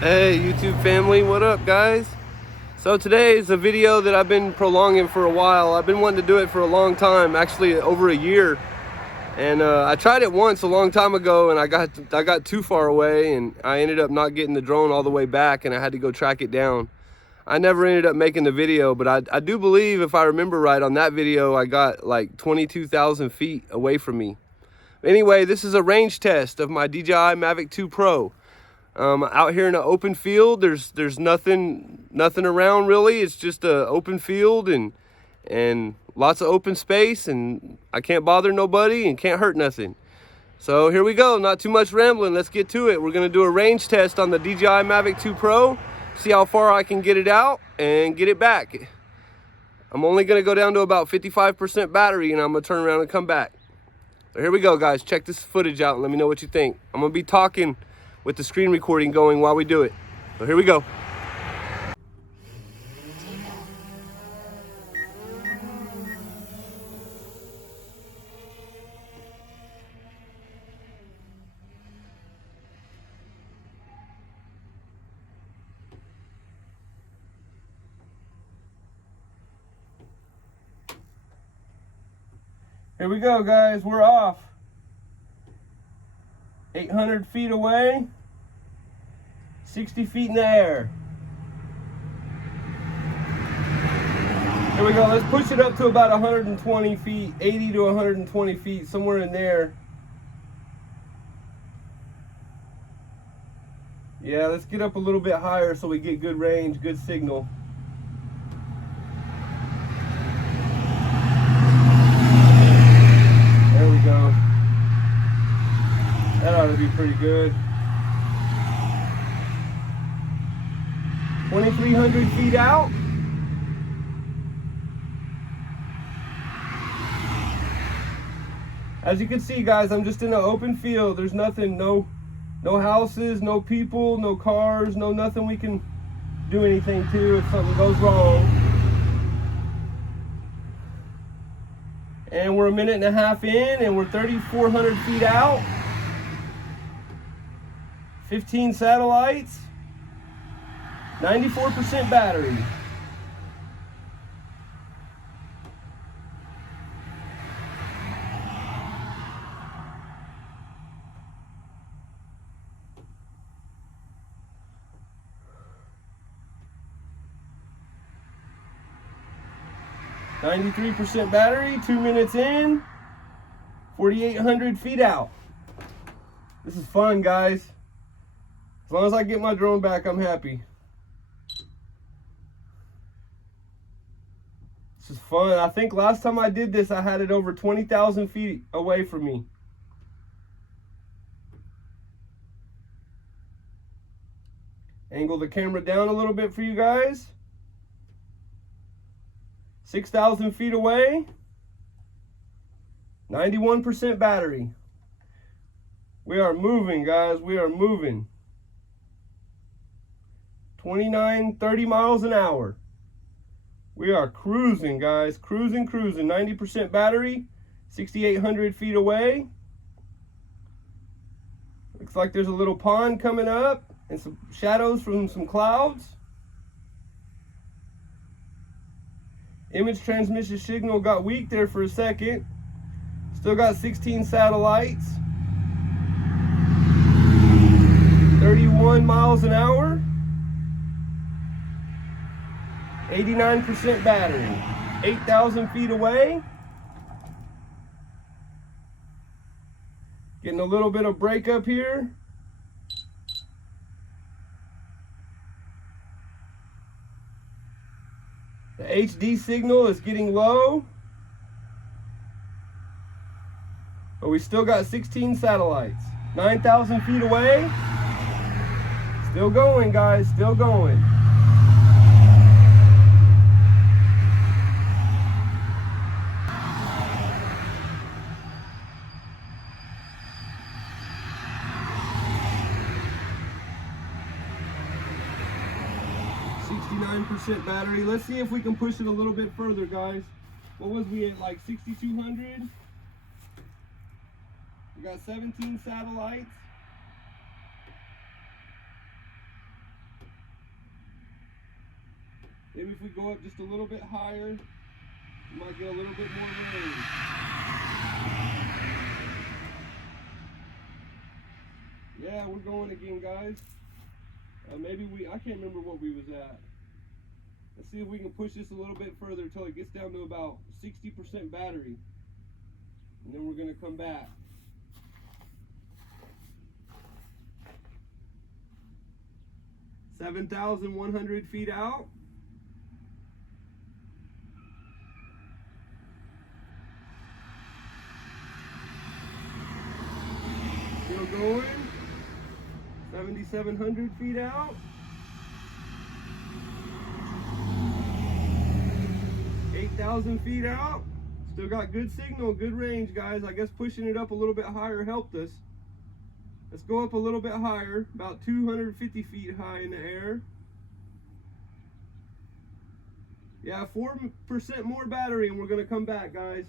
Hey YouTube family, what up guys? So today is a video that I've been prolonging for a while. I've been wanting to do it for a long time, actually over a year. And I tried it once a long time ago and I got too far away and I ended up not getting the drone all the way back and I had to go track it down. I never ended up making the video, but I do believe, if I remember right, on that video I got like 22,000 feet away from me. Anyway, this is a range test of my DJI Mavic 2 Pro. Out here in an open field, there's nothing around really. It's just an open field and lots of open space, and I can't bother nobody and can't hurt nothing. So here we go, not too much rambling, let's get to it. We're gonna do a range test on the DJI Mavic 2 Pro, see how far I can get it out and get it back. I'm only gonna go down to about 55% battery and I'm gonna turn around and come back. So here we go guys, check this footage out and let me know what you think. I'm gonna be talking with the screen recording going while we do it. So here we go. Here we go guys, we're off. 800 feet away, 60 feet in the air. Here we go, let's push it up to about 120 feet, 80 to 120 feet, somewhere in there. Yeah, let's get up a little bit higher so we get good range, good signal. There we go. That ought to be pretty good. 2,300 feet out. As you can see guys, I'm just in an open field. There's nothing, no houses, no people, no cars, no nothing we can do anything to if something goes wrong. And we're a minute and a half in and we're 3,400 feet out. 15 satellites, 94% battery. %, battery, 2 minutes in, 4,800 feet out. This is fun, guys. As long as I get my drone back, I'm happy. This is fun. I think last time I did this, I had it over 20,000 feet away from me. Angle the camera down a little bit for you guys. 6,000 feet away. 91% battery. We are moving, guys. We are moving. 29, 30 miles an hour. We are cruising, guys. Cruising. 90% battery. 6,800 feet away. Looks like there's a little pond coming up and some shadows from some clouds. Image transmission signal got weak there for a second. Still got 16 satellites. 31 miles an hour. 89% battery. 8,000 feet away. Getting a little bit of break up here. The HD signal is getting low, but we still got 16 satellites. 9,000 feet away. Still going, guys, still going. %, battery. Let's see if we can push it a little bit further, guys. What was we at, like 6,200? We got 17 satellites. Maybe if we go up just a little bit higher, we might get a little bit more range. Yeah, we're going again, guys. Maybe I can't remember what we was at. Let's see if we can push this a little bit further until it gets down to about 60% battery. And then we're gonna come back. $7,100 feet out. Still going. 7,700 feet out. 8,000 feet out. Still got good signal, good range, guys. I guess pushing it up a little bit higher helped us. Let's go up a little bit higher, about 250 feet high in the air. Yeah, 4% more battery and we're gonna come back, guys.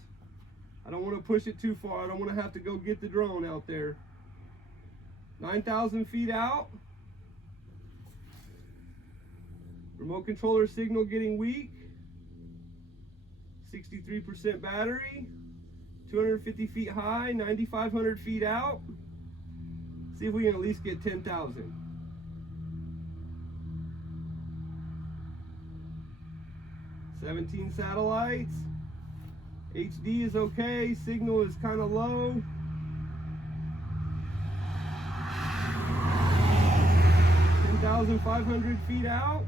I don't want to push it too far. I don't want to have to go get the drone out there. 9,000 feet out. Remote controller signal getting weak. 63% battery. 250 feet high, 9,500 feet out. See if we can at least get 10,000. $17 satellites. HD is okay. Signal is kind of low. 10,500 feet out.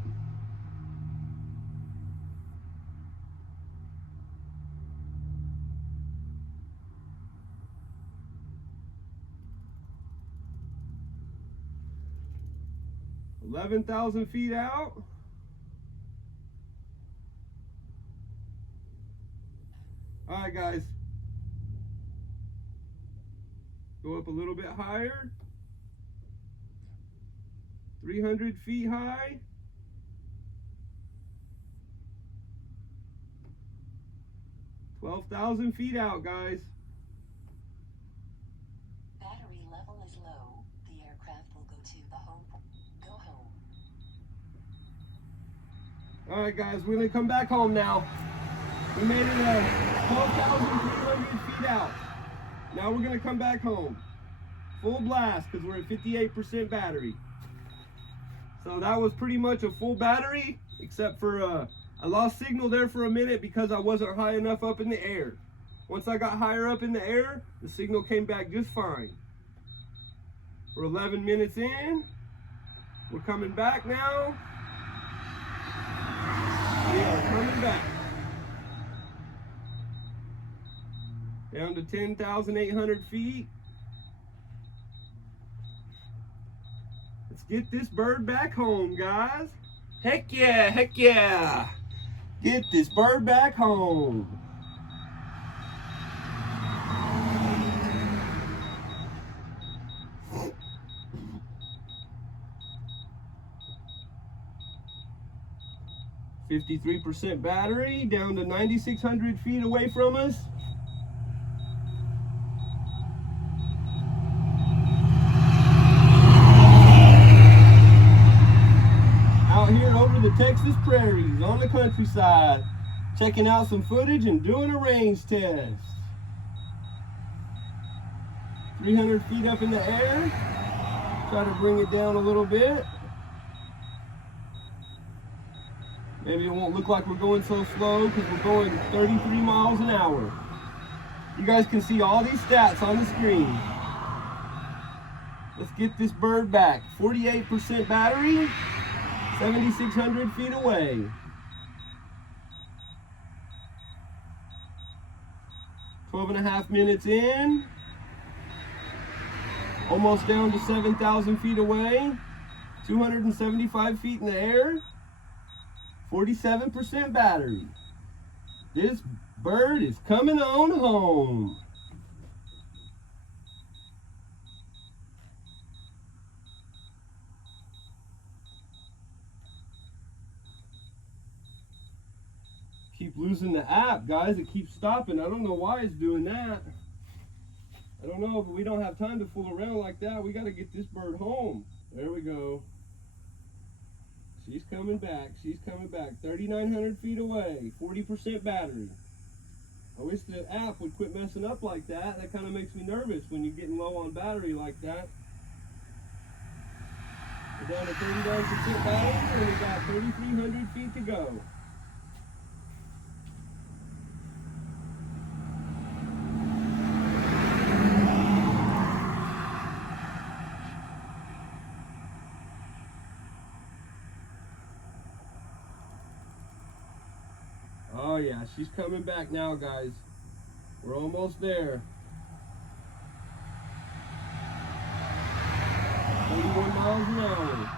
$11,000 feet out. All right, guys. Go up a little bit higher. 300 feet high. 12,000 feet out, guys. Battery level is low. The aircraft will go to the home. Go home. All right, guys, we're gonna come back home now. We made it 12,300 feet out. Now we're gonna come back home. Full blast, because we're at 58% battery. So that was pretty much a full battery, except for I lost signal there for a minute because I wasn't high enough up in the air. Once I got higher up in the air, the signal came back just fine. We're 11 minutes in. We're coming back now. We are coming back. Down to 10,800 feet. Let's get this bird back home, guys. Heck yeah, heck yeah. Get this bird back home. %53 battery, down to 9,600 feet away from us. Out here over the Texas prairies on the countryside, checking out some footage and doing a range test. 300 feet up in the air. Try to bring it down a little bit. Maybe it won't look like we're going so slow because we're going 33 miles an hour. You guys can see all these stats on the screen. Let's get this bird back. 48% battery, 7,600 feet away. Twelve and a half minutes in. Almost down to 7,000 feet away. 275 feet in the air. 47% battery. This bird is coming on home. Keep losing the app, guys. It keeps stopping. I don't know why it's doing that. I don't know, but we don't have time to fool around like that. We got to get this bird home. There we go. She's coming back. She's coming back. 3,900 feet away. 40% battery. I wish the app would quit messing up like that. That kind of makes me nervous when you're getting low on battery like that. We're down to 39% battery and we got 3,300 feet to go. Oh yeah, she's coming back now, guys. We're almost there. 41 miles an hour.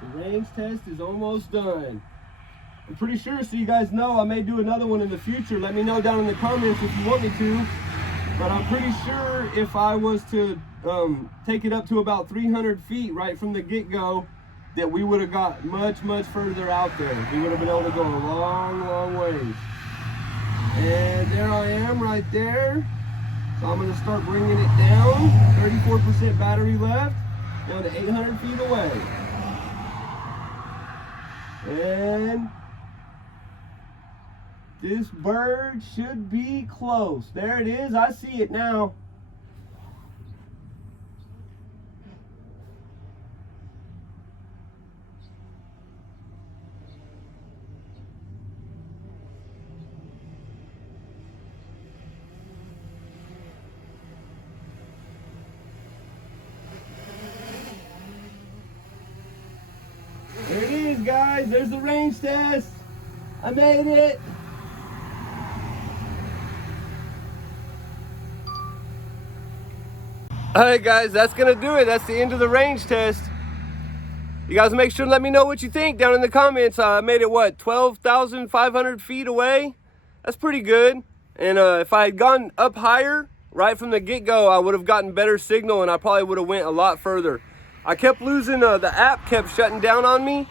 The range test is almost done. I'm pretty sure, so you guys know, I may do another one in the future. Let me know down in the comments if you want me to. But I'm pretty sure if I was to take it up to about 300 feet right from the get-go, that we would have got much, much further out there. We would have been able to go a long, long ways. And there I am right there. So I'm gonna start bringing it down. 34% battery left, down to 800 feet away. And this bird should be close. There it is, I see it now. There it is, guys. There's the range test. I made it. Alright guys, that's gonna do it. That's the end of the range test. You guys make sure to let me know what you think down in the comments. I made it, what, 12,500 feet away? That's pretty good. And if I had gone up higher right from the get-go, I would have gotten better signal and I probably would have went a lot further. I kept losing, the app kept shutting down on me,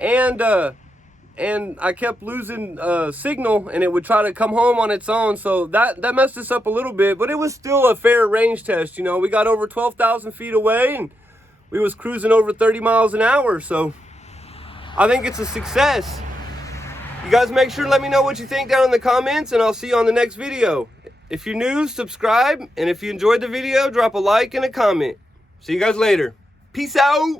and I kept losing signal, and it would try to come home on its own, so that messed us up a little bit, but it was still a fair range test. You know, we got over 12,000 feet away, and we was cruising over 30 miles an hour, so I think it's a success. You guys make sure to let me know what you think down in the comments, and I'll see you on the next video. If you're new, subscribe, and if you enjoyed the video, drop a like and a comment. See you guys later. Peace out.